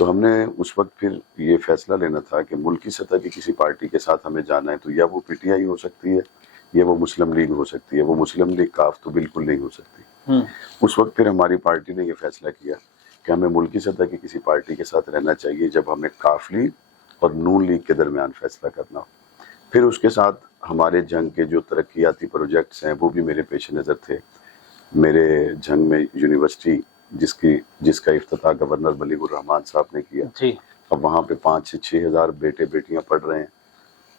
تو ہم نے اس وقت پھر یہ فیصلہ لینا تھا کہ ملکی سطح کی کسی پارٹی کے ساتھ ہمیں جانا ہے تو یا وہ پی ٹی آئی ہو سکتی ہے یا وہ مسلم لیگ ہو سکتی ہے. وہ مسلم لیگ کاف تو بالکل نہیں ہو سکتی. اس وقت پھر ہماری پارٹی نے یہ فیصلہ کیا کہ ہمیں ملکی سطح کی کسی پارٹی کے ساتھ رہنا چاہیے جب ہمیں کاف لیگ اور نون لیگ کے درمیان فیصلہ کرنا ہو. پھر اس کے ساتھ ہمارے جنگ کے جو ترقیاتی پروجیکٹس ہیں وہ بھی میرے پیش نظر تھے. میرے جنگ میں یونیورسٹی جس کا افتتاح گورنر ملیک الرحمان صاحب نے کیا. اب وہاں پہ 5 سے 6 ہزار بیٹے بیٹیاں پڑھ رہے ہیں.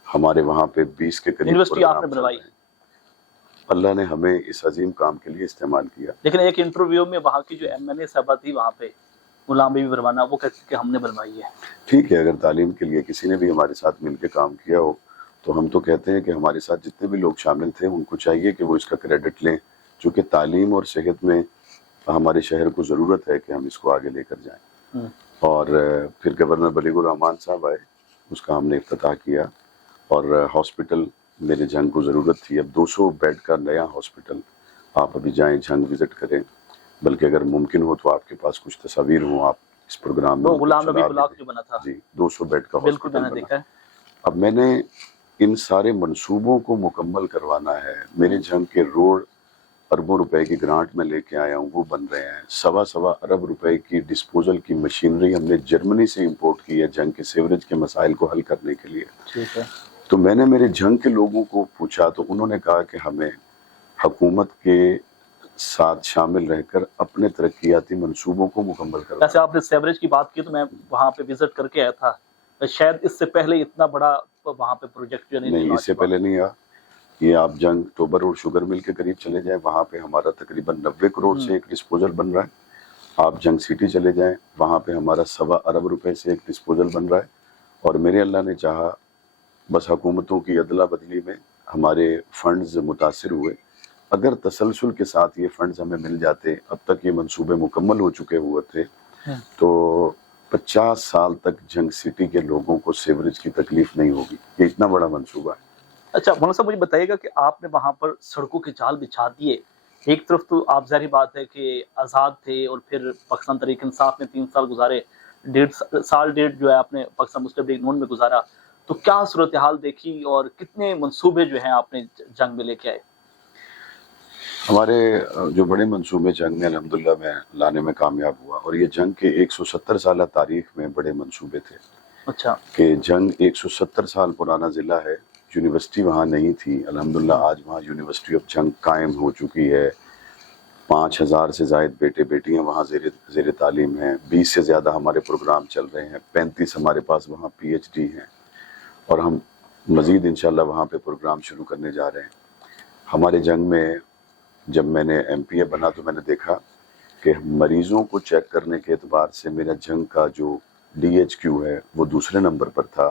ہمارے وہاں پہ 20 کے قریب یونیورسٹی آپ نے بنوائی. اللہ نے ہمیں اس عظیم کام کے لیے استعمال کیا. لیکن ایک انٹرویو میں وہاں کی جو ایم این اے صاحبہ تھی وہاں پہ غلام بی بی پروانہ وہ کہتے کہ ہم نے بنوائی ہے. ٹھیک ہے، اگر تعلیم کے لیے کسی نے بھی ہمارے ساتھ مل کے کام کیا ہو تو ہم تو کہتے ہیں کہ ہمارے ساتھ جتنے بھی لوگ شامل تھے ان کو چاہیے کہ وہ اس کا کریڈٹ لیں، چونکہ تعلیم اور صحت میں ہمارے شہر کو ضرورت ہے کہ ہم اس کو آگے لے کر جائیں. اور پھر گورنر ملیک الرحمان صاحب آئے، اس کا ہم نے افتتاح کیا. اور ہاسپٹل میرے جنگ کو ضرورت تھی. اب 200 بیڈ کا نیا ہاسپٹل، آپ ابھی جائیں جنگ وزٹ کریں، بلکہ اگر ممکن ہو تو آپ کے پاس کچھ تصاویر ہوں آپ اس پروگرام میں. غلام نبی بلاک جو بنا تھا جی 200 بیڈ کا بالکل میں ہاسپٹل نے دیکھا ہے. اب میں نے ان سارے منصوبوں کو مکمل کروانا ہے. میرے جنگ کے روڈ اربوں روپے کی گرانٹ میں لے کے آیا ہوں، وہ بن رہے ہیں. 1.25 ارب روپے کی ڈسپوزل کی مشینری ہم نے جرمنی سے امپورٹ کی ہے جنگ کے سیوریج کے مسائل کو حل کرنے کے لیے. ٹھیک ہے. تو میں نے میرے جنگ کے لوگوں کو پوچھا تو انہوں نے کہا کہ ہمیں حکومت کے ساتھ شامل رہ کر اپنے ترقیاتی منصوبوں کو مکمل کرنا. جیسے آپ نے سیوریج کی بات کی تو میں وہاں پہ وزٹ کر کے آیا تھا، شاید اس سے پہلے اتنا بڑا وہاں پہ پروجیکٹ نہیں، اس سے پہلے نہیں آیا. یہ آپ جنگ اکتوبر اور شوگر مل کے قریب چلے جائیں، وہاں پہ ہمارا تقریباً 90 کروڑ سے ایک ڈسپوزل بن رہا ہے. آپ جنگ سٹی چلے جائیں، وہاں پہ ہمارا 1.25 ارب روپے سے ایک ڈسپوزل بن رہا ہے. اور میرے اللہ نے چاہا بس حکومتوں کی ادلا بدلی میں ہمارے فنڈز متاثر ہوئے. اگر تسلسل کے ساتھ یہ فنڈز ہمیں مل جاتے، اب تک یہ منصوبے مکمل ہو چکے ہوئے تھے، تو 50 سال تک جنگ سٹی کے لوگوں کو سیوریج کی تکلیف نہیں ہوگی. یہ اتنا بڑا منصوبہ ہے. اچھا مولانا صاحب مجھے بتائیے گا کہ آپ نے وہاں پر سڑکوں کے جال بچھا دیے. ایک طرف تو آپ ظاہری بات ہے کہ آزاد تھے اور پھر پاکستان تحریک انصاف نے 3 سال گزارے، 1.5 سال جو ہے آپ نے پاکستان مسلم لیگ نون میں گزارا. تو کیا صورتحال دیکھی اور کتنے منصوبے جو ہیں آپ نے جنگ میں لے کے آئے؟ ہمارے جو بڑے منصوبے جنگ میں الحمدللہ میں لانے میں کامیاب ہوا، اور یہ جنگ کے 170 سالہ تاریخ میں بڑے منصوبے تھے. اچھا. کہ جنگ 170 سال پرانا ضلع ہے، یونیورسٹی وہاں نہیں تھی. الحمدللہ آج وہاں یونیورسٹی آف جنگ قائم ہو چکی ہے. 5000 سے زائد بیٹے بیٹیاں وہاں زیر تعلیم ہیں. 20 سے زیادہ ہمارے پروگرام چل رہے ہیں. 35 ہمارے پاس وہاں پی ایچ ڈی ہیں، اور ہم مزید انشاءاللہ وہاں پہ پروگرام شروع کرنے جا رہے ہیں. ہمارے جنگ میں جب میں نے ایم پی اے بنا تو میں نے دیکھا کہ مریضوں کو چیک کرنے کے اعتبار سے میرا جنگ کا جو ڈی ایچ کیو ہے وہ دوسرے نمبر پر تھا،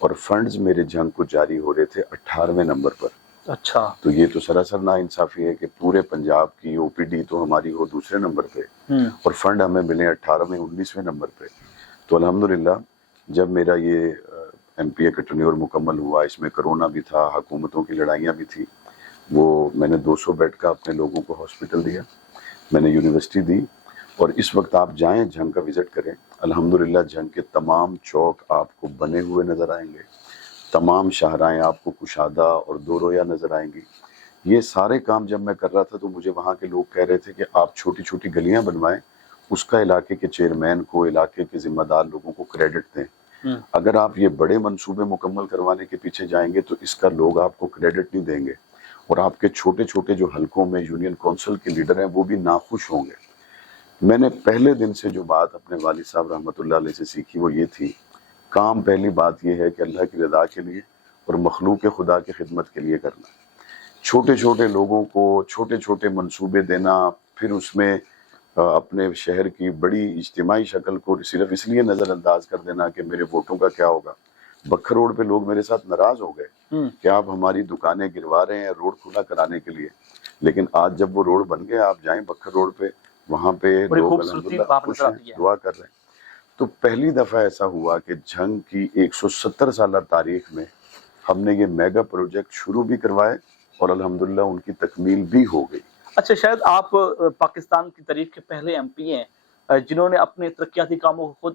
اور فنڈز میرے جنگ کو جاری ہو رہے تھے 18ویں نمبر پر. اچھا. تو یہ تو سراسر ناانصافی ہے کہ پورے پنجاب کی او پی ڈی تو ہماری ہو دوسرے نمبر پہ اور فنڈ ہمیں ملے 18ویں 19ویں نمبر پہ. تو الحمدللہ جب میرا یہ ایم پی اے کا ٹرنیور مکمل ہوا، اس میں کرونا بھی تھا، حکومتوں کی لڑائیاں بھی تھی، وہ میں نے 200 بیڈ کا اپنے لوگوں کو ہاسپٹل دیا، میں نے یونیورسٹی دی. اور اس وقت آپ جائیں جنگ کا وزٹ کریں، الحمدللہ جنگ کے تمام چوک آپ کو بنے ہوئے نظر آئیں گے، تمام شاہراہیں آپ کو کشادہ اور دو رویا نظر آئیں گی. یہ سارے کام جب میں کر رہا تھا تو مجھے وہاں کے لوگ کہہ رہے تھے کہ آپ چھوٹی چھوٹی گلیاں بنوائیں، اس کا علاقے کے چیئرمین کو، علاقے کے ذمہ دار لوگوں کو کریڈٹ دیں. اگر آپ یہ بڑے منصوبے مکمل کروانے کے پیچھے جائیں گے تو اس کا لوگ آپ کو کریڈٹ نہیں دیں گے، اور آپ کے چھوٹے چھوٹے جو حلقوں میں یونین کونسل کے لیڈر ہیں وہ بھی ناخوش ہوں گے. میں نے پہلے دن سے جو بات اپنے والد صاحب رحمۃ اللہ علیہ سے سیکھی وہ یہ تھی، کام پہلی بات یہ ہے کہ اللہ کی رضا کے لیے اور مخلوق خدا کی خدمت کے لیے کرنا. چھوٹے چھوٹے لوگوں کو چھوٹے چھوٹے منصوبے دینا، پھر اس میں اپنے شہر کی بڑی اجتماعی شکل کو صرف اس لیے نظر انداز کر دینا کہ میرے ووٹوں کا کیا ہوگا. بکھر روڈ پہ لوگ میرے ساتھ ناراض ہو گئے کہ آپ ہماری دکانیں گروا رہے ہیں روڈ کھلا کرانے کے لیے، لیکن آج جب وہ روڈ بن گئے آپ جائیں بکھر روڈ پہ، وہاں پہ لوگ الحمدللہ خوش ہیں، دعا کر رہے ہیں. تو پہلی دفعہ ایسا ہوا کہ جنگ کی 170 سالہ تاریخ میں ہم نے یہ میگا پروجیکٹ شروع بھی کروائے اور الحمدللہ ان کی تکمیل بھی ہو گئی. اچھا، شاید آپ پاکستان کی تاریخ کے پہلے ایم پی ہیں جنہوں نے اپنے ترقیاتی کاموں کو خود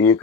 1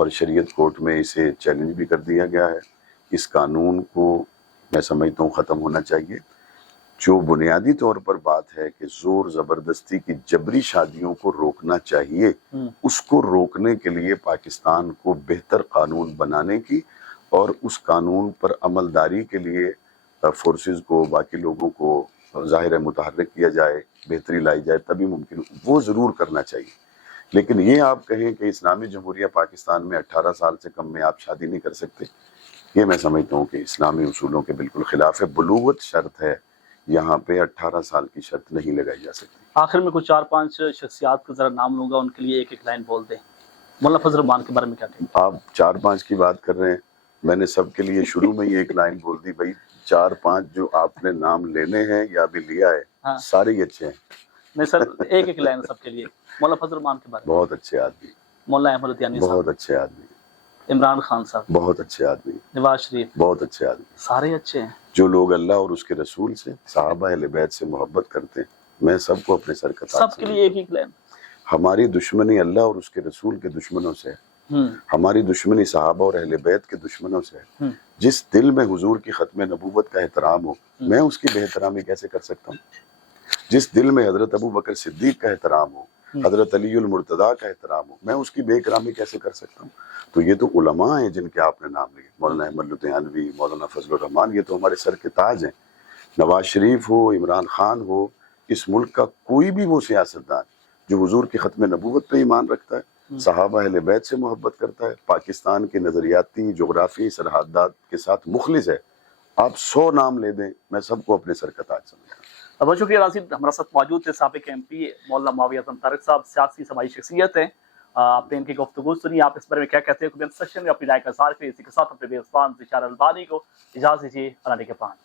اور شریعت کورٹ میں اسے چیلنج بھی کر دیا گیا ہے. اس قانون کو میں سمجھتا ہوں ختم ہونا چاہیے. جو بنیادی طور پر بات ہے کہ زور زبردستی کی جبری شادیوں کو روکنا چاہیے، اس کو روکنے کے لیے پاکستان کو بہتر قانون بنانے کی اور اس قانون پر عمل داری کے لیے فورسز کو، باقی لوگوں کو ظاہر ہے متحرک کیا جائے، بہتری لائی جائے، تبھی ممکن وہ ضرور کرنا چاہیے. لیکن یہ آپ کہیں کہ اسلامی جمہوریہ پاکستان میں 18 سال سے کم میں آپ شادی نہیں کر سکتے، یہ میں سمجھتا ہوں کہ اسلامی اصولوں کے بالکل خلاف ہے. بلوغت شرط ہے، یہاں پہ 18 سال کی شرط نہیں لگائی جا سکتی. آخر میں کچھ 4-5 شخصیات کا ذرا نام لوں گا، ان کے لیے ایک ایک لائن بول دیں. مولانا فضل الرحمان کے بارے میں کیا کہیں؟ آپ 4-5 کی بات کر رہے ہیں، میں نے سب کے لیے شروع میں ہی ایک لائن بول دی. بھائی 4-5 جو آپ نے نام لینے ہیں یا ابھی لیا ہے، سارے ہی اچھے ہیں. نہیں سر، ایک ایک لائن سب کے لیے. مولانا فضل الرحمان کے بارے میں. بہت اچھے آدمی. مولانا احمد الدیانی صاحب. بہت اچھے آدمی. عمران خان صاحب. بہت اچھے آدمی. نواز شریف. بہت اچھے آدمی. سارے اچھے ہیں. جو جو لوگ اللہ اور اس کے رسول سے، صحابہ اہل بیت سے محبت کرتے ہیں، میں سب کو اپنے سر کا تاج سب کے لیے ایک ایک لائن. ہماری دشمنی اللہ اور اس کے رسول کے دشمنوں سے ہے، ہماری دشمنی صحابہ اور اہل بیت کے دشمنوں سے ہے. جس دل میں حضور کی ختم نبوت کا احترام ہو، میں اس کی بے احترامی کیسے کر سکتا ہوں؟ جس دل میں حضرت ابو بکر صدیق کا احترام ہو، حضرت علی المرتضیٰ کا احترام ہو، میں اس کی بے احترامی کیسے کر سکتا ہوں؟ تو یہ تو علماء ہیں جن کے آپ نے نام لیے، مولانا احمد لدھیانوی، مولانا فضل الرحمان، یہ تو ہمارے سر کے تاج ہیں. نواز شریف ہو، عمران خان ہو، اس ملک کا کوئی بھی وہ سیاستدان جو حضور کی ختم نبوت پہ ایمان رکھتا ہے، صحابہ اہل بیت سے محبت کرتا ہے، پاکستان کی نظریاتی جغرافی سرحدات کے ساتھ مخلص ہے، آپ 100 نام لے دیں، میں سب کو اپنے سر کا تاج سمجھتا ہوں. بہت شکریہ ناظرین، ہمارے ساتھ موجود تھے سابق ایم پی مولانا معاویہ اعظم طارق صاحب، سیاسی سماجی شخصیت ہیں. آپ نے ان کی گفتگو سنی، آپ اس بارے میں کیا کہتے ہیں؟ کمنٹ سیکشن میں اپنی رائے کا اظہار کریں. اسی کے ساتھ اپنے میزبان ذیشان البانی کو اجازت دیجیے. اللہ کے پان.